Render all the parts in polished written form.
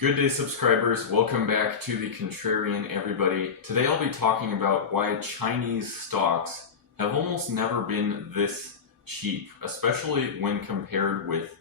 Good day, subscribers. Welcome back to the Contrarian, everybody. Today I'll be talking about why Chinese stocks have almost never been this cheap, especially when compared with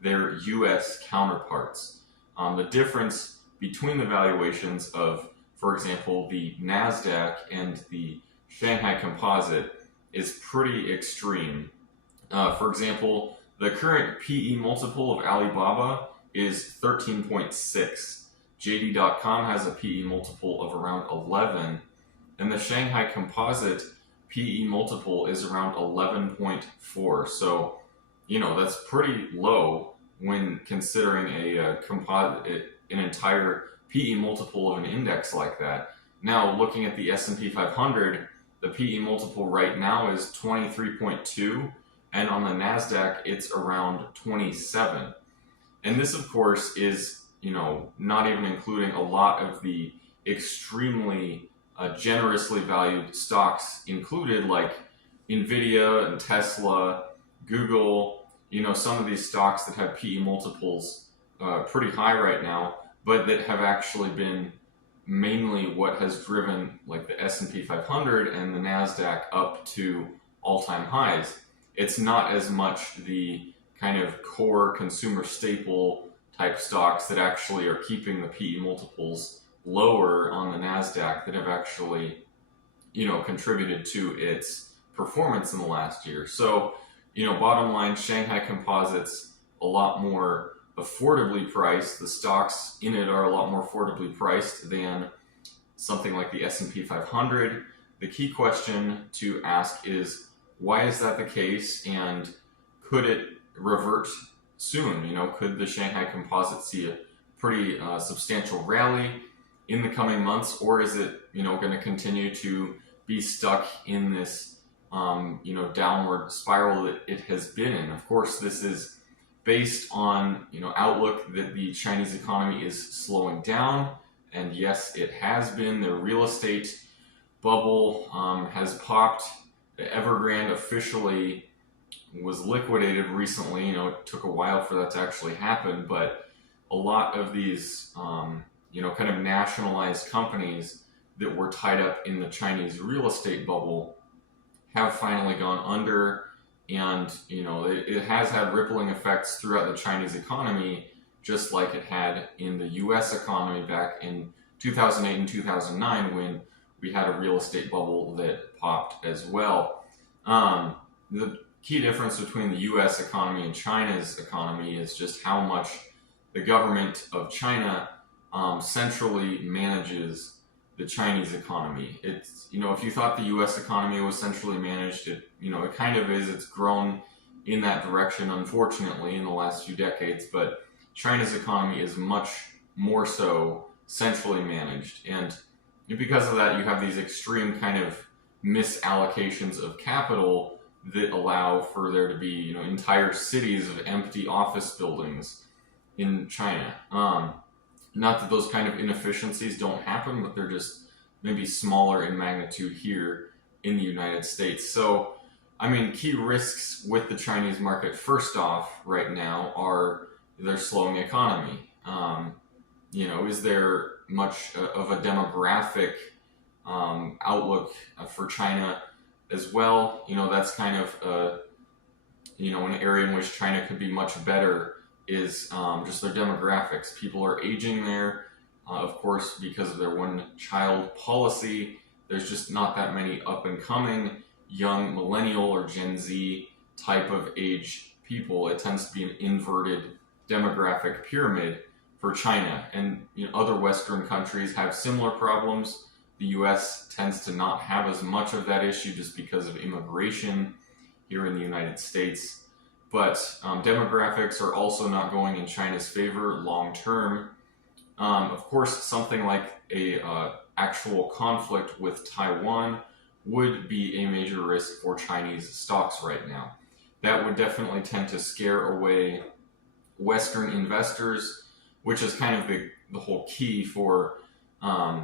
their US counterparts. The difference between the valuations of, for example, the NASDAQ and the Shanghai Composite is pretty extreme. For example, the current PE multiple of Alibaba is 13.6. JD.com has a PE multiple of around 11, and the Shanghai Composite PE multiple is around 11.4. So, that's pretty low when considering a composite, an entire PE multiple of an index like that. Now, looking at the S&P 500, the PE multiple right now is 23.2, and on the NASDAQ, it's around 27. And this, of course, is, not even including a lot of the extremely generously valued stocks included, like Nvidia and Tesla, Google, some of these stocks that have PE multiples pretty high right now, but that have actually been mainly what has driven like the S&P 500 and the NASDAQ up to all-time highs. It's not as much the kind of core consumer staple type stocks that actually are keeping the PE multiples lower on the NASDAQ that have actually, contributed to its performance in the last year. So, bottom line, Shanghai Composites a lot more affordably priced. The stocks in it are a lot more affordably priced than something like the S&P 500. The key question to ask is, why is that the case, and could it revert soon? Could the Shanghai Composite see a pretty substantial rally in the coming months, or is it, going to continue to be stuck in this, downward spiral that it has been in? Of course, this is based on, outlook that the Chinese economy is slowing down, and yes, it has been. The real estate bubble has popped. The Evergrande officially was liquidated recently. It took a while for that to actually happen, but a lot of these, kind of nationalized companies that were tied up in the Chinese real estate bubble have finally gone under, and, it has had rippling effects throughout the Chinese economy, just like it had in the US economy back in 2008 and 2009 when we had a real estate bubble that popped as well. The key difference between the US economy and China's economy is just how much the government of China centrally manages the Chinese economy. It's, if you thought the US economy was centrally managed, it kind of is. It's grown in that direction, unfortunately, in the last few decades, but China's economy is much more so centrally managed. And because of that, you have these extreme kind of misallocations of capital that allow for there to be, entire cities of empty office buildings in China. Not that those kind of inefficiencies don't happen, but they're just maybe smaller in magnitude here in the United States. So, key risks with the Chinese market, first off, right now, are their slowing economy. Is there much of a demographic outlook for China as well? That's kind of an area in which China could be much better is just their demographics. People are aging there, of course, because of their one-child policy. There's just not that many up-and-coming young millennial or Gen Z type of age people. It tends to be an inverted demographic pyramid for China, and other Western countries have similar problems. The US tends to not have as much of that issue just because of immigration here in the United States. But demographics are also not going in China's favor long term. Of course, something like a actual conflict with Taiwan would be a major risk for Chinese stocks right now. That would definitely tend to scare away Western investors, which is kind of the whole key for a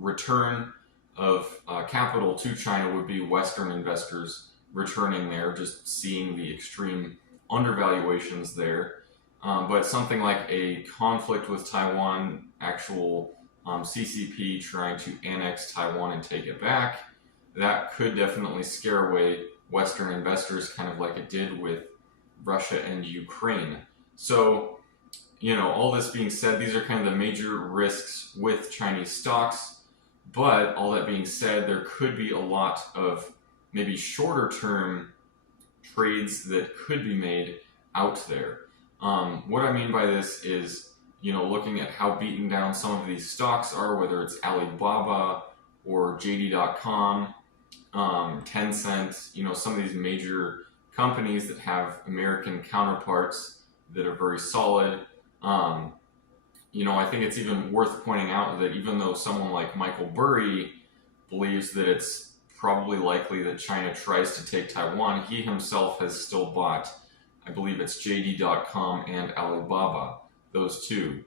return of capital to China would be Western investors returning there, just seeing the extreme undervaluations there. But something like a conflict with Taiwan, actual CCP trying to annex Taiwan and take it back, that could definitely scare away Western investors, kind of like it did with Russia and Ukraine. So, all this being said, these are kind of the major risks with Chinese stocks. But all that being said, there could be a lot of maybe shorter term trades that could be made out there. What I mean by this is, looking at how beaten down some of these stocks are, whether it's Alibaba or JD.com, Tencent, some of these major companies that have American counterparts that are very solid. I think it's even worth pointing out that even though someone like Michael Burry believes that it's probably likely that China tries to take Taiwan, he himself has still bought, I believe it's JD.com and Alibaba, those two.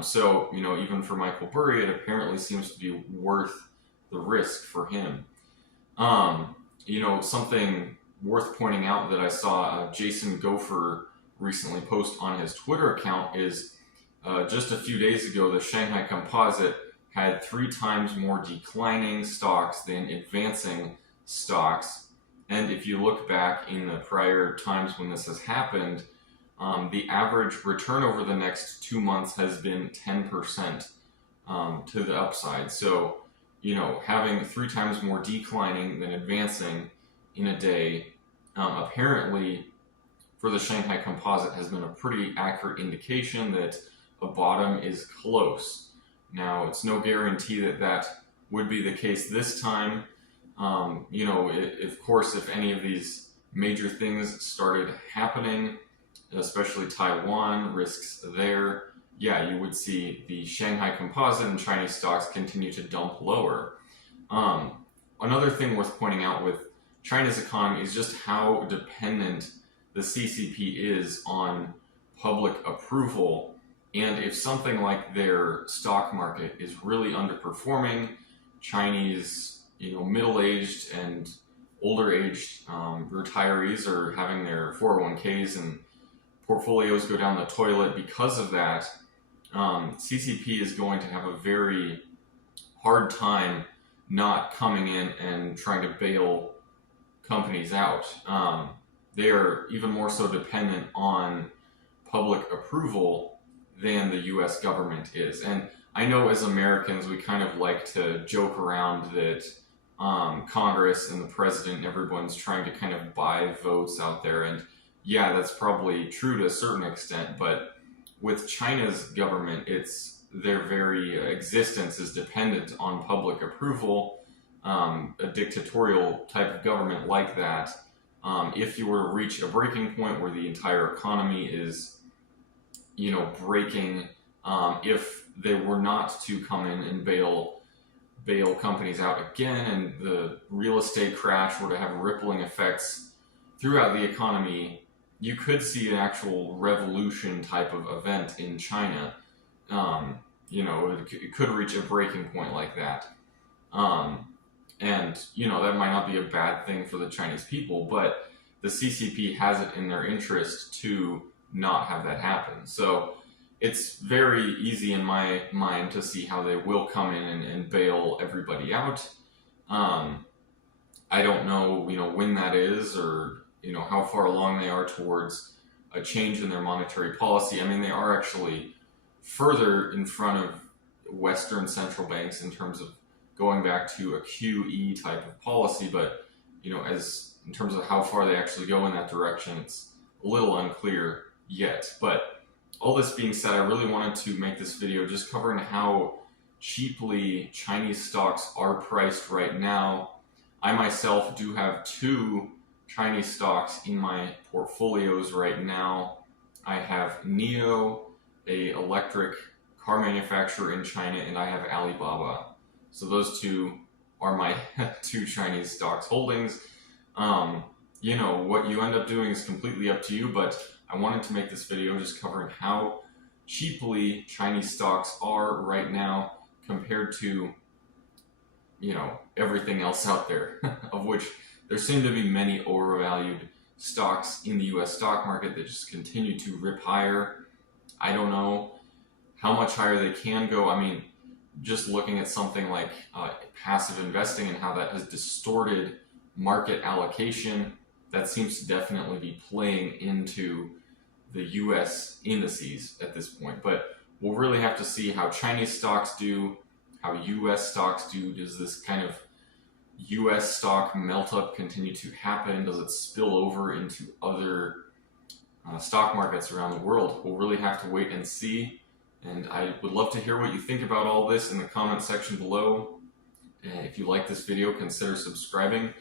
So, even for Michael Burry, it apparently seems to be worth the risk for him. Something worth pointing out that I saw Jason Gopher recently post on his Twitter account is just a few days ago, the Shanghai Composite had 3 times more declining stocks than advancing stocks. And if you look back in the prior times when this has happened, the average return over the next 2 months has been 10% to the upside. So, having 3 times more declining than advancing in a day, apparently for the Shanghai Composite has been a pretty accurate indication that a bottom is close. Now, it's no guarantee that that would be the case this time. Of course, if any of these major things started happening, especially Taiwan, risks there, you would see the Shanghai Composite and Chinese stocks continue to dump lower. Another thing worth pointing out with China's economy is just how dependent the CCP is on public approval. And if something like their stock market is really underperforming, Chinese, middle-aged and older-aged retirees are having their 401ks and portfolios go down the toilet because of that, CCP is going to have a very hard time not coming in and trying to bail companies out. They are even more so dependent on public approval than the US government is. And I know as Americans, we kind of like to joke around that Congress and the president and everyone's trying to kind of buy votes out there. And that's probably true to a certain extent. But with China's government, their very existence is dependent on public approval. A dictatorial type of government like that, if you were to reach a breaking point where the entire economy is breaking, if they were not to come in and bail companies out again, and the real estate crash were to have rippling effects throughout the economy, you could see an actual revolution type of event in China. It could reach a breaking point like that. And that might not be a bad thing for the Chinese people, but the CCP has it in their interest to not have that happen. So it's very easy in my mind to see how they will come in and bail everybody out. I don't know, when that is, or, how far along they are towards a change in their monetary policy. I mean, they are actually further in front of Western central banks in terms of going back to a QE type of policy, but, as in terms of how far they actually go in that direction, it's a little unclear yet. But all this being said, I really wanted to make this video just covering how cheaply Chinese stocks are priced right now. I myself do have 2 Chinese stocks in my portfolios right now. I have NIO, a electric car manufacturer in China, and I have Alibaba. So those 2 are my 2 Chinese stocks holdings. What you end up doing is completely up to you, but I wanted to make this video just covering how cheaply Chinese stocks are right now compared to, everything else out there, of which there seem to be many overvalued stocks in the US stock market that just continue to rip higher. I don't know how much higher they can go. I mean, just looking at something like passive investing and how that has distorted market allocation, that seems to definitely be playing into the US indices at this point. But we'll really have to see how Chinese stocks do, how US stocks do. Does this kind of US stock melt up continue to happen? Does it spill over into other stock markets around the world? We'll really have to wait and see. And I would love to hear what you think about all this in the comment section below. And if you like this video, consider subscribing.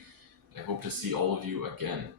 I hope to see all of you again.